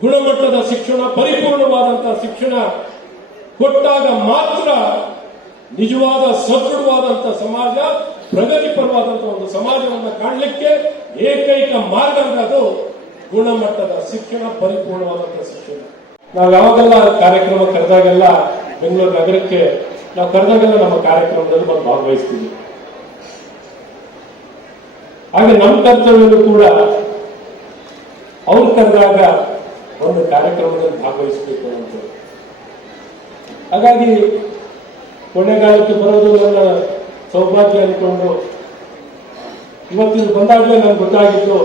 ಗುಣಮಟ್ಟದ ಶಿಕ್ಷಣ ಪರಿಪೂರ್ಣವಾದಂತಹ ಶಿಕ್ಷಣ ಕೊಟ್ಟಾಗ ಮಾತ್ರ ನಿಜವಾದ ಸದೃಢವಾದಂತಹ ಸಮಾಜ ಪ್ರಗತಿಪರವಾದಂತಹ ಒಂದು ಸಮಾಜವನ್ನು ಕಾಣಲಿಕ್ಕೆ ಏಕೈಕ ಮಾರ್ಗ ಅದು ಗುಣಮಟ್ಟದ ಶಿಕ್ಷಣ ಪರಿಪೂರ್ಣವಾದಂತಹ ಶಿಕ್ಷಣ. ನಾವು ಯಾವಾಗೆಲ್ಲ ಕಾರ್ಯಕ್ರಮ ಕರೆದಾಗೆಲ್ಲ ಬೆಂಗಳೂರು ನಗರಕ್ಕೆ, ನಾವು ಕರೆದಾಗೆಲ್ಲ ನಮ್ಮ ಕಾರ್ಯಕ್ರಮದಲ್ಲಿ ಬಂದು ಭಾಗವಹಿಸ್ತೀವಿ. ಹಾಗೆ ನಮ್ಮ ಕರ್ತವ್ಯಗಳು ಕೂಡ ಅವ್ರು ಕರೆದಾಗ ಒಂದು ಕಾರ್ಯಕ್ರಮದಲ್ಲಿ ಭಾಗವಹಿಸಬೇಕು ಅಂತ. ಹಾಗಾಗಿ ಕೊನೆಗಾಲಕ್ಕೆ ಬರೋದು ನನ್ನ ಸೌಭಾಗ್ಯ ಅನ್ಕೊಂಡು ಇವತ್ತಿನ ಬಂದಾಗಲೇ ನನಗೆ ಗೊತ್ತಾಗಿತ್ತು.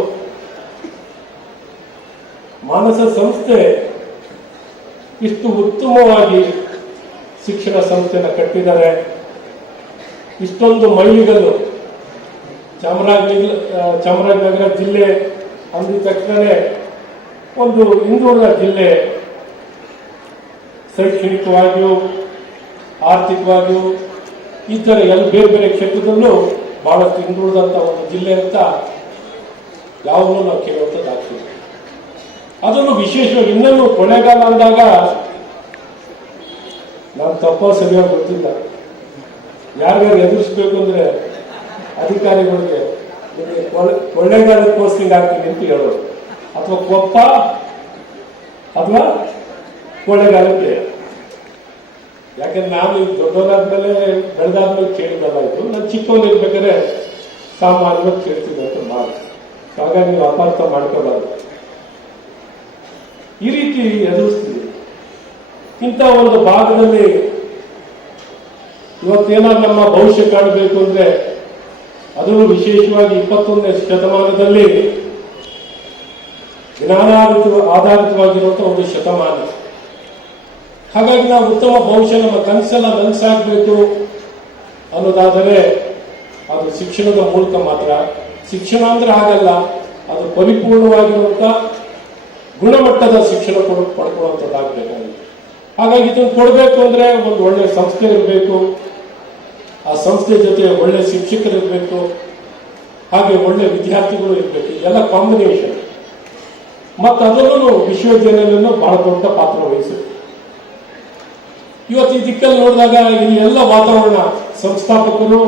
ಮಾನಸ ಸಂಸ್ಥೆ ಇಷ್ಟು ಉತ್ತಮವಾಗಿ ಶಿಕ್ಷಣ ಸಂಸ್ಥೆಯನ್ನು ಕಟ್ಟಿದ್ದಾರೆ. ಇಷ್ಟೊಂದು ಮೈಲಿಗಲ್ಲು ಚಾಮರಾಜನಗರ ಚಾಮರಾಜನಗರ ಜಿಲ್ಲೆ ಅಂದಿದ ತಕ್ಷಣವೇ ಒಂದು ಹಿಂದುಳಿದ ಜಿಲ್ಲೆ ಶೈಕ್ಷಣಿಕವಾಗಿಯೂ, ಆರ್ಥಿಕವಾಗಿಯೂ, ಈ ಥರ ಎಲ್ಲ ಬೇರೆ ಬೇರೆ ಕ್ಷೇತ್ರದಲ್ಲೂ ಬಹಳಷ್ಟು ಹಿಂದುಳಿದಂಥ ಒಂದು ಜಿಲ್ಲೆ ಅಂತ ಯಾವಾಗಲೂ ನಾವು ಕೇಳುವಂಥದ್ದಾಗ್ತದೆ ಅದನ್ನು ವಿಶೇಷವಾಗಿ ಇನ್ನೊಂದು ಕೊಳೆಗಾಲ ಅಂದಾಗ ನಾನು ತಪ್ಪ ಸರಿಯಾಗಿ ಗೊತ್ತಿಲ್ಲ. ಯಾರ್ಯಾರು ಎದುರಿಸ್ಬೇಕು ಅಂದ್ರೆ ಅಧಿಕಾರಿಗಳಿಗೆ ನಿಮಗೆ ಕೊಳ್ಳೇಗಾಲದ ಪೋಸ್ಟಿಂಗ್ ಆಗ್ತೀನಿ ಅಂತ ಹೇಳೋದು ಅಥವಾ ಕೊಪ್ಪ, ಅಥವಾ ಕೊಳ್ಳೆಗಾಲಕ್ಕೆ. ಯಾಕಂದ್ರೆ ನಾನು ಈಗ ಮೇಲೆ ಬೆಳೆದಾದ್ಮೇಲೆ ಕೇಳಿದಲ್ಲ ನಾನು ಚಿಕ್ಕವನಿರ್ಬೇಕಾದ್ರೆ ಸಾಮಾನ್ಯವಾಗಿ ಕೇಳ್ತಿದ್ದೆ ಅಂತ ಮಾಡಿ ಹಾಗಾಗಿ ನೀವು ಅಪಾರ್ಥ ಮಾಡ್ಕೋಬಾರ್ದು. ಈ ರೀತಿ ಎದುರಿಸ್ತೀವಿ. ಇಂಥ ಒಂದು ಭಾಗದಲ್ಲಿ ಇವತ್ತೇನಾದ್ರು ನಮ್ಮ ಭವಿಷ್ಯ ಕಾಣಬೇಕು ಅಂದ್ರೆ ಅದರಲ್ಲೂ ವಿಶೇಷವಾಗಿ ಇಪ್ಪತ್ತೊಂದನೇ ಶತಮಾನದಲ್ಲಿ ಜ್ಞಾನಾಧಾರಿತ ಆಧಾರಿತವಾಗಿರುವಂತಹ ಒಂದು ಶತಮಾನ. ಹಾಗಾಗಿ ನಾವು ಉತ್ತಮ ಭವಿಷ್ಯ, ನಮ್ಮ ಕನಸೆಲ್ಲ ನನಸಾಗಬೇಕು ಅನ್ನೋದಾದರೆ ಅದು ಶಿಕ್ಷಣದ ಮೂಲಕ ಮಾತ್ರ. ಶಿಕ್ಷಣ ಅಂದ್ರೆ ಆಗಲ್ಲ ಅದು ಪರಿಪೂರ್ಣವಾಗಿರುವಂಥ ಗುಣಮಟ್ಟದ ಶಿಕ್ಷಣ ಪಡ್ಕೊಳ್ಳುವಂಥದ್ದಾಗಬೇಕಾಗಿದೆ ಹಾಗಾಗಿ ಇದನ್ನು ಕೊಡಬೇಕು ಅಂದ್ರೆ ಒಂದು ಒಳ್ಳೆ ಸಂಸ್ಥೆ ಇರಬೇಕು. ಆ ಸಂಸ್ಥೆ ಜೊತೆ ಒಳ್ಳೆ ಶಿಕ್ಷಕರು ಇರಬೇಕು, ಹಾಗೆ ಒಳ್ಳೆ ವಿದ್ಯಾರ್ಥಿಗಳು ಇರಬೇಕು, ಎಲ್ಲ ಕಾಂಬಿನೇಷನ್ ಮತ್ತು ಅದರಲ್ಲೂ ವಿಶ್ವವಿದ್ಯಾನಿಲಯನೂ ಬಹಳ ದೊಡ್ಡ ಪಾತ್ರ ವಹಿಸುತ್ತೆ. ಇವತ್ತು ಈ ದಿಕ್ಕಲ್ಲಿ ನೋಡಿದಾಗ ಇಲ್ಲಿ ಎಲ್ಲ ವಾತಾವರಣ ಸಂಸ್ಥಾಪಕರು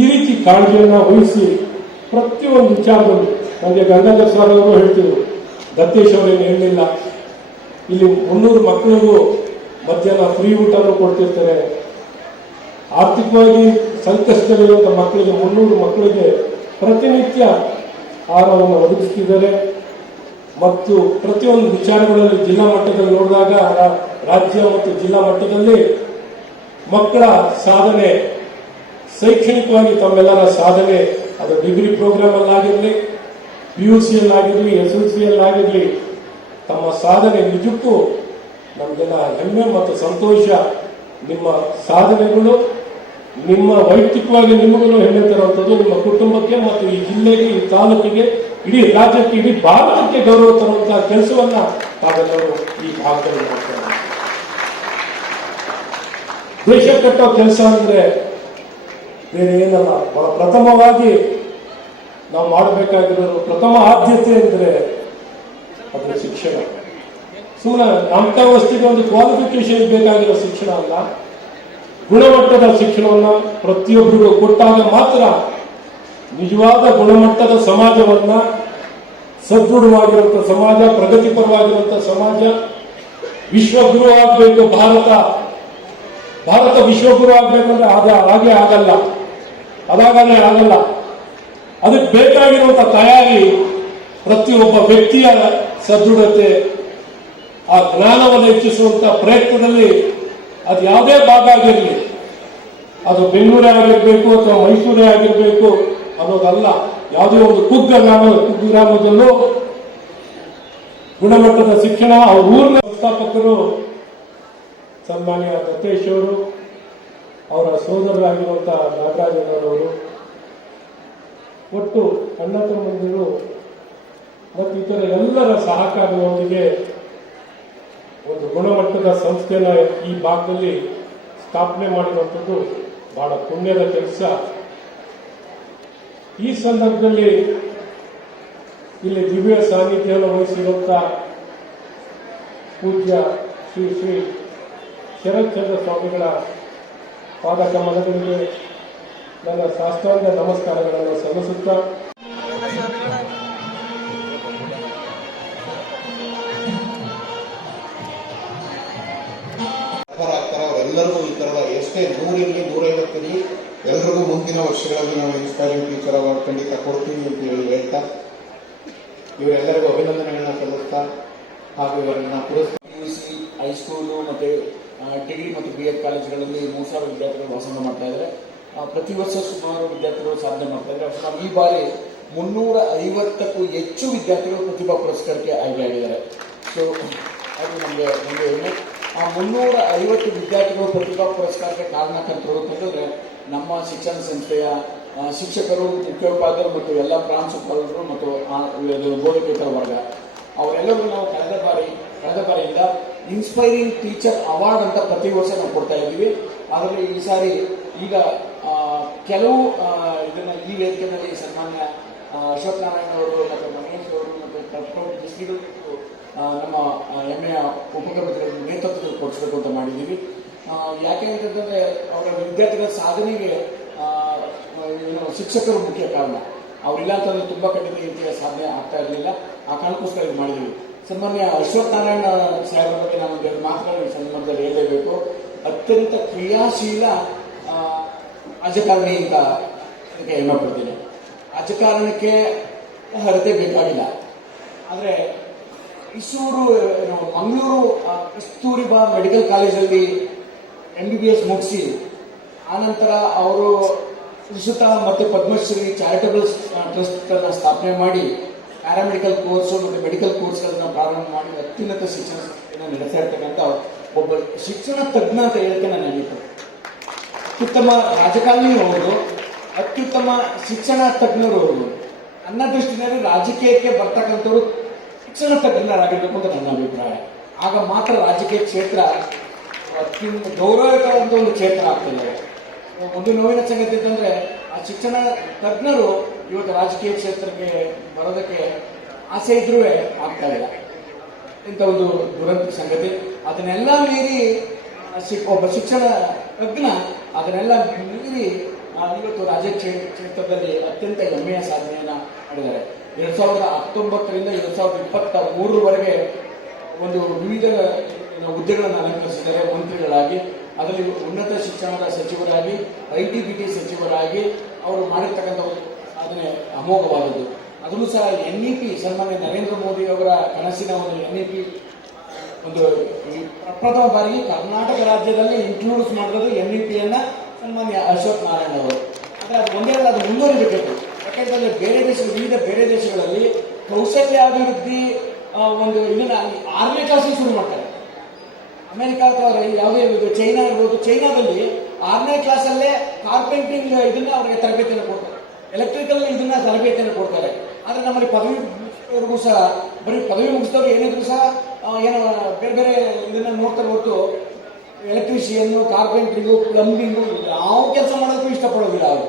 ಈ ರೀತಿ ಕಾಳಜಿಯನ್ನ ವಹಿಸಿ ಪ್ರತಿಯೊಂದು ವಿಚಾರದಲ್ಲಿ ನನಗೆ ಗಂಗಾಧರ್ ಸರ್ ಹೇಳ್ತಿದ್ರು, ದತ್ತೇಶ್ ಅವರೇನು ಹೇಳಲಿಲ್ಲ ಇಲ್ಲಿ ಮುನ್ನೂರು ಮಕ್ಕಳಿಗೂ ಮಧ್ಯಾಹ್ನ ಫ್ರೀ ಊಟನೂ ಕೊಡ್ತಿರ್ತಾರೆ. ಆರ್ಥಿಕವಾಗಿ ಸಂಕಷ್ಟದಲ್ಲಿರುವಂಥ ಮಕ್ಕಳಿಗೆ, ಮುನ್ನೂರು ಮಕ್ಕಳಿಗೆ ಪ್ರತಿನಿತ್ಯ ಆಹಾರವನ್ನು ಒದಗಿಸ್ತಿದ್ದಾರೆ. ಮತ್ತು ಪ್ರತಿಯೊಂದು ವಿಚಾರಗಳಲ್ಲಿ ಜಿಲ್ಲಾ ಮಟ್ಟದಲ್ಲಿ ನೋಡಿದಾಗ ರಾಜ್ಯ ಮತ್ತು ಜಿಲ್ಲಾ ಮಟ್ಟದಲ್ಲಿ ಮಕ್ಕಳ ಸಾಧನೆ, ಶೈಕ್ಷಣಿಕವಾಗಿ ತಮ್ಮೆಲ್ಲರ ಸಾಧನೆ, ಅದು ಡಿಗ್ರಿ ಪ್ರೋಗ್ರಾಮ್ ಅಲ್ಲಾಗಿರಲಿ ಪಿ ಯು ಸಿಯಲ್ಲಾಗಿರಲಿ ಎಸ್ ಎಲ್ ಸಿಯಲ್ಲಾಗಿರಲಿ ತಮ್ಮ ಸಾಧನೆ ನಿಜಕ್ಕೂ ನಮಗೆಲ್ಲ ಹೆಮ್ಮೆ ಮತ್ತು ಸಂತೋಷ. ನಿಮ್ಮ ಸಾಧನೆಗಳು ನಿಮ್ಮ ವೈಯಕ್ತಿಕವಾಗಿ ನಿಮಗೂ ಹೆಮ್ಮೆ ತರುವಂಥದ್ದು ನಿಮ್ಮ ಕುಟುಂಬಕ್ಕೆ ಮತ್ತು ಈ ಜಿಲ್ಲೆಗೆ, ಈ ತಾಲೂಕಿಗೆ, ಇಡೀ ರಾಜ್ಯಕ್ಕೆ, ಇಡೀ ಭಾರತಕ್ಕೆ ಗೌರವ ತರುವಂತಹ ಕೆಲಸವನ್ನ ತಾವೆಲ್ಲರೂ ಈ ಭಾಗದಲ್ಲಿ ಮಾಡ್ತಾರೆ. ದೇಶ ಕಟ್ಟೋ ಕೆಲಸ ಅಂದ್ರೆ ಬೇರೆ ಏನಲ್ಲ ಪ್ರಥಮವಾಗಿ ನಾವು ಮಾಡಬೇಕಾಗಿರೋದು ಪ್ರಥಮ ಆದ್ಯತೆ ಅಂದ್ರೆ ಅದು ಶಿಕ್ಷಣ. ಸುಮ್ಮನೆ ನಾಮಕಾವಸ್ಥೆಗೆ ಒಂದು ಕ್ವಾಲಿಫಿಕೇಶನ್ ಬೇಕಾಗಿರೋ ಶಿಕ್ಷಣ ಅಲ್ಲ. ಗುಣಮಟ್ಟದ ಶಿಕ್ಷಣವನ್ನು ಪ್ರತಿಯೊಬ್ಬರಿಗೂ ಕೊಟ್ಟಾಗ ಮಾತ್ರ ನಿಜವಾದ ಗುಣಮಟ್ಟದ ಸಮಾಜವನ್ನ ಸದೃಢವಾಗಿರುವಂಥ ಸಮಾಜ ಪ್ರಗತಿಪರವಾಗಿರುವಂಥ ಸಮಾಜ ವಿಶ್ವಗುರು ಆಗಬೇಕು. ಭಾರತ ಭಾರತ ವಿಶ್ವಗುರು ಆಗ್ಬೇಕಂದ್ರೆ ಅದ ಹಾಗೆ ಆಗಲ್ಲ. ಅದಾಗಲೇ ಆಗಲ್ಲ. ಅದಕ್ಕೆ ಬೇಕಾಗಿರುವಂಥ ತಯಾರಿ ಪ್ರತಿಯೊಬ್ಬ ವ್ಯಕ್ತಿಯ ಸದೃಢತೆ, ಆ ಜ್ಞಾನವನ್ನು ಹೆಚ್ಚಿಸುವಂಥ ಪ್ರಯತ್ನದಲ್ಲಿ ಅದು ಯಾವುದೇ ಭಾಗ ಆಗಿರಲಿ, ಅದು ಬೆಂಗಳೂರೇ ಆಗಿರಬೇಕು ಅಥವಾ ಮೈಸೂರೇ ಆಗಿರಬೇಕು ಅನ್ನೋದಲ್ಲ, ಯಾವುದೇ ಒಂದು ಕುಗ್ರಾಮ ಕುಗ್ರಾಮದಲ್ಲೂ ಗುಣಮಟ್ಟದ ಶಿಕ್ಷಣ ಅವ್ರ ಊರಿನ ವ್ಯವಸ್ಥಾಪಕರು ಸನ್ಮಾನ್ಯ ದತ್ತೇಶ್ ಅವರು, ಅವರ ಸೋದರರಾಗಿರುವಂತಹ ನಾಗರಾಜನವರು ಒಟ್ಟು ಅಣ್ಣ ತಮ್ಮಂದಿರು ಮತ್ತು ಇತರ ಎಲ್ಲರ ಸಹಕಾರದೊಂದಿಗೆ ಒಂದು ಗುಣಮಟ್ಟದ ಸಂಸ್ಥೆನ ಈ ಭಾಗದಲ್ಲಿ ಸ್ಥಾಪನೆ ಮಾಡಿರುವಂಥದ್ದು ಬಹಳ ಪುಣ್ಯದ ಕೆಲಸ. ಈ ಸಂದರ್ಭದಲ್ಲಿ ಇಲ್ಲಿ ದಿವ್ಯ ಸಾನ್ನಿಧ್ಯವನ್ನು ವಹಿಸಿರುವಂತ ಪೂಜ್ಯ ಶ್ರೀ ಶ್ರೀ ಶರತ್ಚಂದ್ರ ಸ್ವಾಮಿಗಳ ಪಾದ ಕಮಲಗಳಿಗೆ ನನ್ನ ಸಾಷ್ಟಾಂಗ ನಮಸ್ಕಾರಗಳನ್ನು ಸಲ್ಲಿಸುತ್ತಾ. ಎಷ್ಟೇ ನೂರಿರಲಿ ನೂರೈವತ್ತಲ್ಲಿ ಎಲ್ರಿಗೂ ಮುಂದಿನ ವರ್ಷಗಳಲ್ಲಿ ನಾವು ಇನ್ಸ್ಪೈರಿಂಗ್ ಟೀಚರ್ ಅವಾರ್ಡ್ ಖಂಡಿತ ಕೊಡ್ತೀವಿ ಅಂತ ಹೇಳಿ ಹೇಳ್ತಾ, ಇವರೆಲ್ಲರಿಗೂ ಅಭಿನಂದನೆಗಳನ್ನ ಸಲ್ಲಿಸ್ತಾ, ಹಾಗೂ ಇವರನ್ನ ಪುರಸ್ಕಾರ ಯು ಸಿ ಹೈಸ್ಕೂಲು ಮತ್ತು ಡಿಗ್ರಿ ಮತ್ತು ಬಿ ಎಡ್ ಕಾಲೇಜುಗಳಲ್ಲಿ ಮೂರು ಸಾವಿರ ವಿದ್ಯಾರ್ಥಿಗಳು ವಾಸನ ಮಾಡ್ತಾ ಇದ್ದಾರೆ. ಪ್ರತಿ ವರ್ಷ ಸುಮಾರು ವಿದ್ಯಾರ್ಥಿಗಳು ಸಾಧನೆ ಮಾಡ್ತಾ ಇದ್ದಾರೆ. ಈ ಬಾರಿ ಮುನ್ನೂರ ಐವತ್ತಕ್ಕೂ ಹೆಚ್ಚು ವಿದ್ಯಾರ್ಥಿಗಳು ಪ್ರತಿಭಾ ಪುರಸ್ಕಾರಕ್ಕೆ ಆಯ್ಕೆಯಾಗಿದ್ದಾರೆ ಸೊ ಅದು ನಮಗೆ ಹೆಮ್ಮೆ. ಆ ಮುನ್ನೂರ ಐವತ್ತು ವಿದ್ಯಾರ್ಥಿಗಳು ಪ್ರತಿಭಾ ಪುರಸ್ಕಾರಕ್ಕೆ ಕಾರಣಕರ್ತರು ನಮ್ಮ ಶಿಕ್ಷಣ ಸಂಸ್ಥೆಯ ಶಿಕ್ಷಕರು, ಮುಖ್ಯೋಪಾಧ್ಯಾಯರು ಮತ್ತು ಎಲ್ಲ ಪ್ರಾಂಶುಪಾಲರು ಮತ್ತು ಬೋಧಕೇತರ ವರ್ಗ. ಅವರೆಲ್ಲರೂ ನಾವು ಕಳೆದ ಬಾರಿ, ಕಳೆದ ಬಾರಿಯಿಂದ ಇನ್ಸ್ಪೈರಿಂಗ್ ಟೀಚರ್ ಅವಾರ್ಡ್ ಅಂತ ಪ್ರತಿ ವರ್ಷ ನಾವು ಕೊಡ್ತಾ ಇದ್ದೀವಿ. ಆದರೆ ಈ ಸಾರಿ ಈಗ ಕೆಲವು ಇದನ್ನ ಈ ವೇದಿಕೆಯಲ್ಲಿ ಸನ್ಮಾನ್ಯ ಅಶೋಕ್ ನಾರಾಯಣ ಅವರು ಮತ್ತು ಮಹೇಶ್ ಅವರು ಮತ್ತು ಕರ್ಕೊಂಡು ಡಿಸ್ಟಿಗಳು ನಮ್ಮ ಹೆಮ್ಮೆಯ ಉಪಕಮಿತಿಗಳ ನೇತೃತ್ವ ಕೊಡಿಸಬೇಕು ಅಂತ ಮಾಡಿದ್ದೀವಿ. ಯಾಕೆ ಅಂತಂದ್ರೆ ಅವರ ವಿದ್ಯಾರ್ಥಿಗಳ ಸಾಧನೆಗೆ ಏನು ಶಿಕ್ಷಕರು ಮುಖ್ಯ ಕಾರಣ. ಅವರಿಲ್ಲ ಅಂತಂದ್ರೆ ತುಂಬಾ ಕಡಿಮೆ ರೀತಿಯ ಸಾಧನೆ ಆಗ್ತಾ ಇರಲಿಲ್ಲ. ಆ ಕಾರಣಕ್ಕೋಸ್ಕರ ಇದು ಮಾಡಿದ್ದೀವಿ. ಸನ್ಮಾನ್ಯ ಅಶ್ವಥ್ ನಾರಾಯಣ ಸಾಹೇಬರ ಬಗ್ಗೆ ನಾನು ಎರಡು ಮಾತುಗಳು ಈ ಸಂದರ್ಭದಲ್ಲಿ ಹೇಳಬೇಕು ಅತ್ಯಂತ ಕ್ರಿಯಾಶೀಲ ರಾಜಕಾರಣಿ ಅಂತ ಅದಕ್ಕೆ ಹೆಮ್ಮೆ ಪಡ್ತೀನಿ. ರಾಜಕಾರಣಕ್ಕೆ ಹರತೆ ಬೇಕಾಗಿಲ್ಲ. ಆದರೆ ಮೈಸೂರು ಮಂಗಳೂರು ಕಸ್ತೂರಿಬಾ ಮೆಡಿಕಲ್ ಕಾಲೇಜಲ್ಲಿ ಎಂ ಬಿ ಬಿ ಎಸ್ ಮುಗಿಸಿ, ಆನಂತರ ಅವರು ಶ್ರೀಸುತ ಮತ್ತು ಪದ್ಮಶ್ರೀ ಚಾರಿಟಬಲ್ ಟ್ರಸ್ಟ್ ಅನ್ನ ಸ್ಥಾಪನೆ ಮಾಡಿ, ಪ್ಯಾರಾಮೆಡಿಕಲ್ ಕೋರ್ಸು ಮತ್ತು ಮೆಡಿಕಲ್ ಕೋರ್ಸ್ಗಳನ್ನ ಪ್ರಾರಂಭ ಮಾಡಿ ಅತ್ಯುನ್ನತ ಶಿಕ್ಷಣ ನಡೆಸ್ತಾ ಇರ್ತಕ್ಕಂಥ ಒಬ್ಬ ಶಿಕ್ಷಣ ತಜ್ಞ ಅಂತ ಹೇಳಕ್ಕೆ ನಾನು ನೆನಪು ಅತ್ಯುತ್ತಮ ರಾಜಕಾರಣಿ ಹೌದು, ಅತ್ಯುತ್ತಮ ಶಿಕ್ಷಣ ತಜ್ಞರು ಹೌದು. ನನ್ನ ದೃಷ್ಟಿನಲ್ಲಿ ರಾಜಕೀಯಕ್ಕೆ ಬರ್ತಕ್ಕಂಥವ್ರು ಶಿಕ್ಷಣ ತಜ್ಞರಾಗಿರ್ಬೇಕು ಅಂತ ನನ್ನ ಅಭಿಪ್ರಾಯ. ಆಗ ಮಾತ್ರ ರಾಜಕೀಯ ಕ್ಷೇತ್ರ ಅತ್ಯಂತ ಗೌರವಕರವಾದ ಒಂದು ಕ್ಷೇತ್ರ ಆಗ್ತದೆ. ಒಂದು ನೋವಿನ ಸಂಗತಿ ಅಂತಂದ್ರೆ, ಆ ಶಿಕ್ಷಣ ತಜ್ಞರು ಇವತ್ತು ರಾಜಕೀಯ ಕ್ಷೇತ್ರಕ್ಕೆ ಬರೋದಕ್ಕೆ ಆಸೆ ಇದ್ರೂ ಆಗ್ತಾ ಇಲ್ಲ. ಇಂಥ ಒಂದು ದುರಂತ ಸಂಗತಿ. ಅದನ್ನೆಲ್ಲ ಮೀರಿ ಒಬ್ಬ ಶಿಕ್ಷಣ ತಜ್ಞ ಅದನ್ನೆಲ್ಲ ಮೀರಿ ಇವತ್ತು ರಾಜ್ಯ ಕ್ಷೇ- ಕ್ಷೇತ್ರದಲ್ಲಿ ಅತ್ಯಂತ ಹೆಮ್ಮೆಯ ಸಾಧನೆಯನ್ನ ಮಾಡಿದ್ದಾರೆ. ಎರಡ್ ಸಾವಿರದ ಹತ್ತೊಂಬತ್ತರಿಂದ ಎರಡ್ ಸಾವಿರದ ಇಪ್ಪತ್ತ ಮೂರರವರೆಗೆ ಒಂದು ವಿವಿಧ ಹುದ್ದೆಗಳನ್ನು ಅಲಂಕರಿಸಿದ್ದಾರೆ ಮಂತ್ರಿಗಳಾಗಿ. ಅದರಲ್ಲಿ ಉನ್ನತ ಶಿಕ್ಷಣದ ಸಚಿವರಾಗಿ, ಐ ಟಿ ಬಿ ಟಿ ಸಚಿವರಾಗಿ, ಅವರು ಮಾಡಿರ್ತಕ್ಕಂಥ ಅದನ್ನೇ ಅಮೋಘವಾದದ್ದು. ಅದನ್ನು ಸಹ ಎನ್ ಇ ಪಿ ಸನ್ಮಾನ್ಯ ನರೇಂದ್ರ ಮೋದಿ ಅವರ ಕನಸಿನ ಒಂದು ಎನ್ ಇ ಪಿ, ಒಂದು ಪ್ರಪ್ರಥಮ ಬಾರಿಗೆ ಕರ್ನಾಟಕ ರಾಜ್ಯದಲ್ಲಿ ಇಂಕ್ಲೂಡ್ ಮಾಡಿರೋದು ಎನ್ ಇ ಪಿಯನ್ನು ಸನ್ಮಾನ್ಯ ಅಶೋಕ್ ನಾರಾಯಣ ಅವರು. ಆದರೆ ಅದು ಒಂದೇ ಅದು ಮುಂದುವರಿಬೇಕು ಬೇರೆ ದೇಶ, ವಿವಿಧ ಬೇರೆ ದೇಶಗಳಲ್ಲಿ ಕೌಶಲ್ಯ ಅಭಿವೃದ್ಧಿ ಒಂದು ಇದನ್ನ ಆರನೇ ಕ್ಲಾಸಿಗೆ ಶುರು ಮಾಡ್ತಾರೆ. ಅಮೆರಿಕ ಅಥವಾ ಯಾವುದೇ ಚೈನಾ ಇರ್ಬೋದು, ಚೈನಾದಲ್ಲಿ ಆರನೇ ಕ್ಲಾಸಲ್ಲೇ ಕಾರ್ಪೆಂಟಿಂಗ್ ಇದನ್ನ ಅವರಿಗೆ ತರಬೇತಿಯನ್ನು ಕೊಡ್ತಾರೆ. ಎಲೆಕ್ಟ್ರಿಕಲ್ ಇದನ್ನ ತರಬೇತಿಯನ್ನು ಕೊಡ್ತಾರೆ. ಆದ್ರೆ ನಮ್ಮಲ್ಲಿ ಪದವಿ ಮುಗಿಸಿದವ್ರಿಗೂ ಸಹ, ಬರೀ ಪದವಿ ಮುಗಿಸಿದವರು ಏನಿದ್ರು ಸಹ ಏನು ಏನೋ ಬೇರೆ ಬೇರೆ ಇದನ್ನ ನೋಡ್ತಾರೆ ಹೊರತು ಎಲೆಕ್ಟ್ರಿಷಿಯನ್ನು ಕಾರ್ಪೆಂಟ್ರಿಂಗು ಪ್ಲಂಬಿಂಗು ಯಾವ ಕೆಲಸ ಮಾಡೋದಕ್ಕೂ ಇಷ್ಟಪಡೋದಿಲ್ಲ ಅವರು.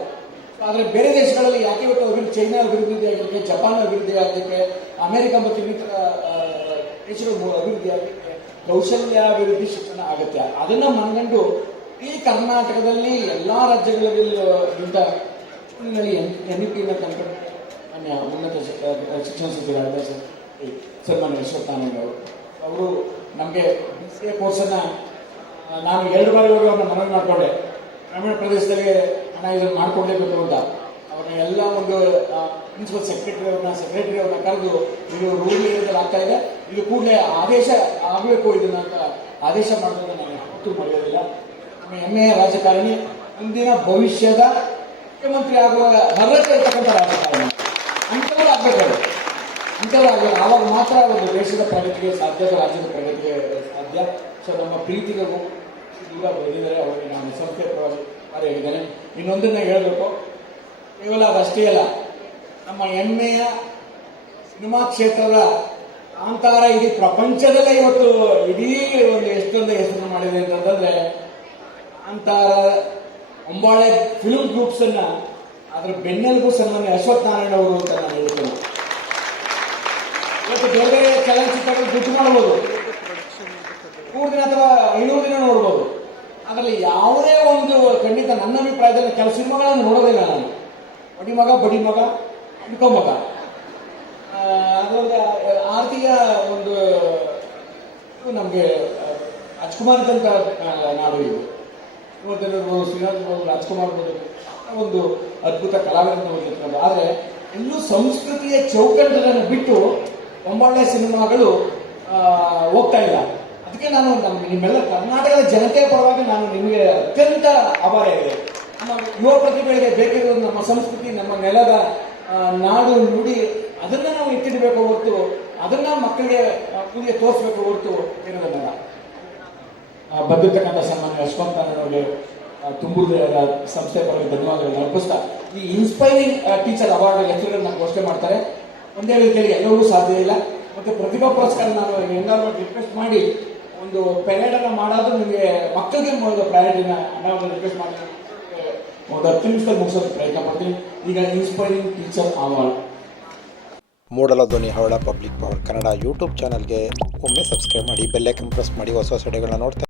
ಆದರೆ ಬೇರೆ ದೇಶಗಳಲ್ಲಿ ಯಾಕೆ ಇವತ್ತು ಅಭಿವೃದ್ಧಿ, ಚೈನಾ ಅಭಿವೃದ್ಧಿ ಆಗಲಿಕ್ಕೆ ಜಪಾನ್ ಅಭಿವೃದ್ಧಿ ಆಗಲಿಕ್ಕೆ, ಅಮೆರಿಕ ಮತ್ತು ಇನ್ನಿತರ ದೇಶಗಳು ಅಭಿವೃದ್ಧಿ ಆಗಲಿಕ್ಕೆ ಕೌಶಲ್ಯಾಭಿವೃದ್ಧಿ ಶಿಕ್ಷಣ ಅಗತ್ಯ. ಅದನ್ನ ಮನಗಂಡು ಈ ಕರ್ನಾಟಕದಲ್ಲಿ ಎಲ್ಲಾ ರಾಜ್ಯಗಳಿಗಿಂತ ಎನ್ ಇ ಪಿನ ಮಾನ್ಯ ಉನ್ನತ ಶಿಕ್ಷ- ಶಿಕ್ಷಣ ಸಚಿವರಾದ ಸರ್ ಸನ್ಮಾನ್ಯ ಅಶ್ವತ್ಥಾನಂದ ಅವರು. ಅವರು ನಮಗೆ ಬಿ ಸಿ ಎ ಕೋರ್ಸನ್ನ ನಾನು ಎರಡು ಬಾರಿ ಅವ್ರನ್ನ ಮನವಿ ಮಾಡಿಕೊಂಡೆ. ಗ್ರಾಮೀಣ ಪ್ರದೇಶದಲ್ಲಿ ಹಣ ಇದನ್ನು ಮಾಡ್ಕೊಡ್ಲೇಬೇಕು ಅಂತ. ಅವ್ರನ್ನ ಎಲ್ಲ ಒಂದು ಪ್ರಿನ್ಸಿಪಲ್ ಸೆಕ್ರೆಟರಿ ಅವ್ರನ್ನ ಸೆಕ್ರೆಟರಿ ಅವ್ರನ್ನ ಕರೆದು ಇದು ರೂಲ್ ಏರಿಯಾದಲ್ಲಿ ಆಗ್ತಾ ಇದೆ. ಇದು ಕೂಡಲೇ ಆದೇಶ ಆಗಬೇಕು ಇದನ್ನ ಅಂತ ಆದೇಶ ಮಾಡೋದನ್ನ ನಾನು ಯಾವತ್ತೂ ಮರೆಯೋದಿಲ್ಲ. ನಮ್ಮ ಹೆಮ್ಮೆಯ ರಾಜಕಾರಣಿ, ಮುಂದಿನ ಭವಿಷ್ಯದ ಮುಖ್ಯಮಂತ್ರಿ ಆಗುವ ಹರಕೆ ಇರ್ತಕ್ಕಂಥ ರಾಜಕಾರಣಿ. ಅಂಥವ್ರು ಆಗ್ಬೇಕಾದ್ರೆ ಅಂಥವ್ರು ಆಗಬೇಕು. ಆವಾಗ ಮಾತ್ರ ಒಂದು ದೇಶದ ಪ್ರಗತಿಗೆ ಸಾಧ್ಯ ರಾಜ್ಯದ ಪ್ರಗತಿಗೆ ಸಾಧ್ಯ. ಸೊ ನಮ್ಮ ಪ್ರೀತಿಗಳು ದೂರ ಬಂದಿದ್ದಾರೆ, ಅವರಿಗೆ ನಾನು ಸಂಸ್ಥೆ ಹೇಳಿದ್ದೇನೆ. ಇನ್ನೊಂದನ್ನ ಹೇಳಬೇಕು. ಕೇವಲ ಅದಷ್ಟೇ ಅಲ್ಲ. ನಮ್ಮ ಹೆಮ್ಮೆಯ ಸಿನಿಮಾ ಕ್ಷೇತ್ರದ ಕಾಂತಾರ ಇಡೀ ಪ್ರಪಂಚದಲ್ಲೇ ಇವತ್ತು ಇಡೀ ಒಂದು ಎಷ್ಟೊಂದು ಹೆಸರು ಮಾಡಿದೆ ಅಂತಂದ್ರೆ ಕಾಂತಾರ ಒಂಬಾಳೆ ಫಿಲ್ಮ್ ಗ್ರೂಪ್ಸ್ ಅನ್ನ, ಅದ್ರ ಬೆನ್ನೆಲುಬು ಸನ್ಮಾನ್ಯ ಅಶ್ವಥ್ ನಾರಾಯಣ ಅವರು ಅಂತ ನಾನು ಹೇಳ್ತೇನೆ. ಇವತ್ತು ಬೇರೆ ಬೇರೆ ಚಲನಚಿತ್ರಗಳು ದುಡ್ಡು ಮಾಡ್ಬೋದು ಮೂರು ದಿನ ಅಥವಾ ಐನೂರು ದಿನ ನೋಡ್ಬೋದು. ಅದರಲ್ಲಿ ಯಾವುದೇ ಒಂದು ಖಂಡಿತ ನನ್ನ ಅಭಿಪ್ರಾಯದಲ್ಲಿ ಕೆಲವು ಸಿನಿಮಾಗಳನ್ನು ನೋಡೋದಿಲ್ಲ ನಾನು. ಬಡಿ ಮಗ ಬಡಿ ಮಗ ಹಿಡ್ಕೊ ಮಗ. ಅದರಲ್ಲಿ ಆರ್ತಿಯ ಒಂದು ನಮಗೆ ರಾಜ್ಕುಮಾರ್ ಅಂತ ನಾಡು ಇದು. ಇವತ್ತಿನ ಶ್ರೀನಾಥ್ ಇರ್ಬೋದು, ರಾಜ್ಕುಮಾರ್ ಇರ್ಬೋದು, ಒಂದು ಅದ್ಭುತ ಕಲಾವಿದ ಹೊಂದಿರ್ತಾರೆ ಆದರೆ ಇನ್ನೂ ಸಂಸ್ಕೃತಿಯ ಚೌಕಟ್ಟನ್ನು ಬಿಟ್ಟು ಒಂಬಳ್ಳೆ ಸಿನಿಮಾಗಳು ಹೋಗ್ತಾ ಇಲ್ಲ. ಅದಕ್ಕೆ ನಾನು ನಮ್ಮ ನಿಮ್ಮೆಲ್ಲ ಕರ್ನಾಟಕದ ಜನತೆಯ ಪರವಾಗಿ ನಾನು ನಿಮಗೆ ಅತ್ಯಂತ ಇದೆ ನಮ್ಮ ಯುವ ಪ್ರತಿಭೆಗಳಿಗೆ ಬೇಕಿರೋದು ನಮ್ಮ ಸಂಸ್ಕೃತಿ, ನಮ್ಮ ನೆಲದ ನಾಡು ನುಡಿ, ಅದನ್ನ ನಾವು ಎತ್ತಿಡಬೇಕು ಹೊರತು, ಅದನ್ನ ಮಕ್ಕಳಿಗೆ ಕೂಲಿಗೆ ತೋರಿಸ್ಬೇಕು ಹೊರತು ಇರೋದನ್ನ ಬಂದಿರ್ತಕ್ಕಂಥ ಸನ್ಮಾನ್ಯ ಯಶವಂತ ಅವರಿಗೆ ತುಂಬುದ ಸಂಸ್ಥೆ ಪರವಾಗಿ ಧನ್ಯವಾದಗಳನ್ನು ಅರ್ಪಿಸ್ತಾ, ಈ ಇನ್ಸ್ಪೈರಿಂಗ್ ಟೀಚರ್ ಅವಾರ್ಡ್ ಲೆಕ್ಚರರ್ ಘೋಷಣೆ ಮಾಡ್ತಾರೆ. ಒಂದೇ ರೀತಿಯಲ್ಲಿ ಎಲ್ಲರಿಗೂ ಸಾಧ್ಯ ಇಲ್ಲ. ಮತ್ತೆ ಪ್ರತಿಭಾ ಪುರಸ್ಕಾರ ನಾನು ಹೆಂಗಾರು ರಿಕ್ವೆಸ್ಟ್ ಮಾಡಿ ಒಂದು ಪೆರೇಡ್ ಅನ್ನ ಮಾಡೋದು ನಿಮಗೆ ಮಕ್ಕಳಿಗೆ ಒಂದು ಪ್ರಯಾರಿಟಿನ ನಾವು ರಿಕ್ವೆಸ್ಟ್ ಮಾಡ್ತೀನಿ ಒಂದು ಹತ್ತು ನಿಮಿಷದಲ್ಲಿ ಮುಗಿಸೋದು ಪ್ರಯತ್ನ ಪಡ್ತೀನಿ. ಈಗ ಇನ್ಸ್ಪೈರಿಂಗ್ ಟೀಚರ್ ಅವಾರ್ಡ್ ಮೂಡಲ ಧ್ವನಿ ಹವಳ ಪಬ್ಲಿಕ್ ಪವರ್ ಕನ್ನಡ ಯೂಟ್ಯೂಬ್ ಚಾನಲ್ಗೆ ಒಮ್ಮೆ ಸಬ್ಸ್ಕ್ರೈಬ್ ಮಾಡಿ ಬೆಲ್ಲೈಕನ್ ಪ್ರೆಸ್ ಮಾಡಿ, ಹೊಸ ಹೊಸ ಸಡೆಗಳನ್ನ ನೋಡ್ತಾ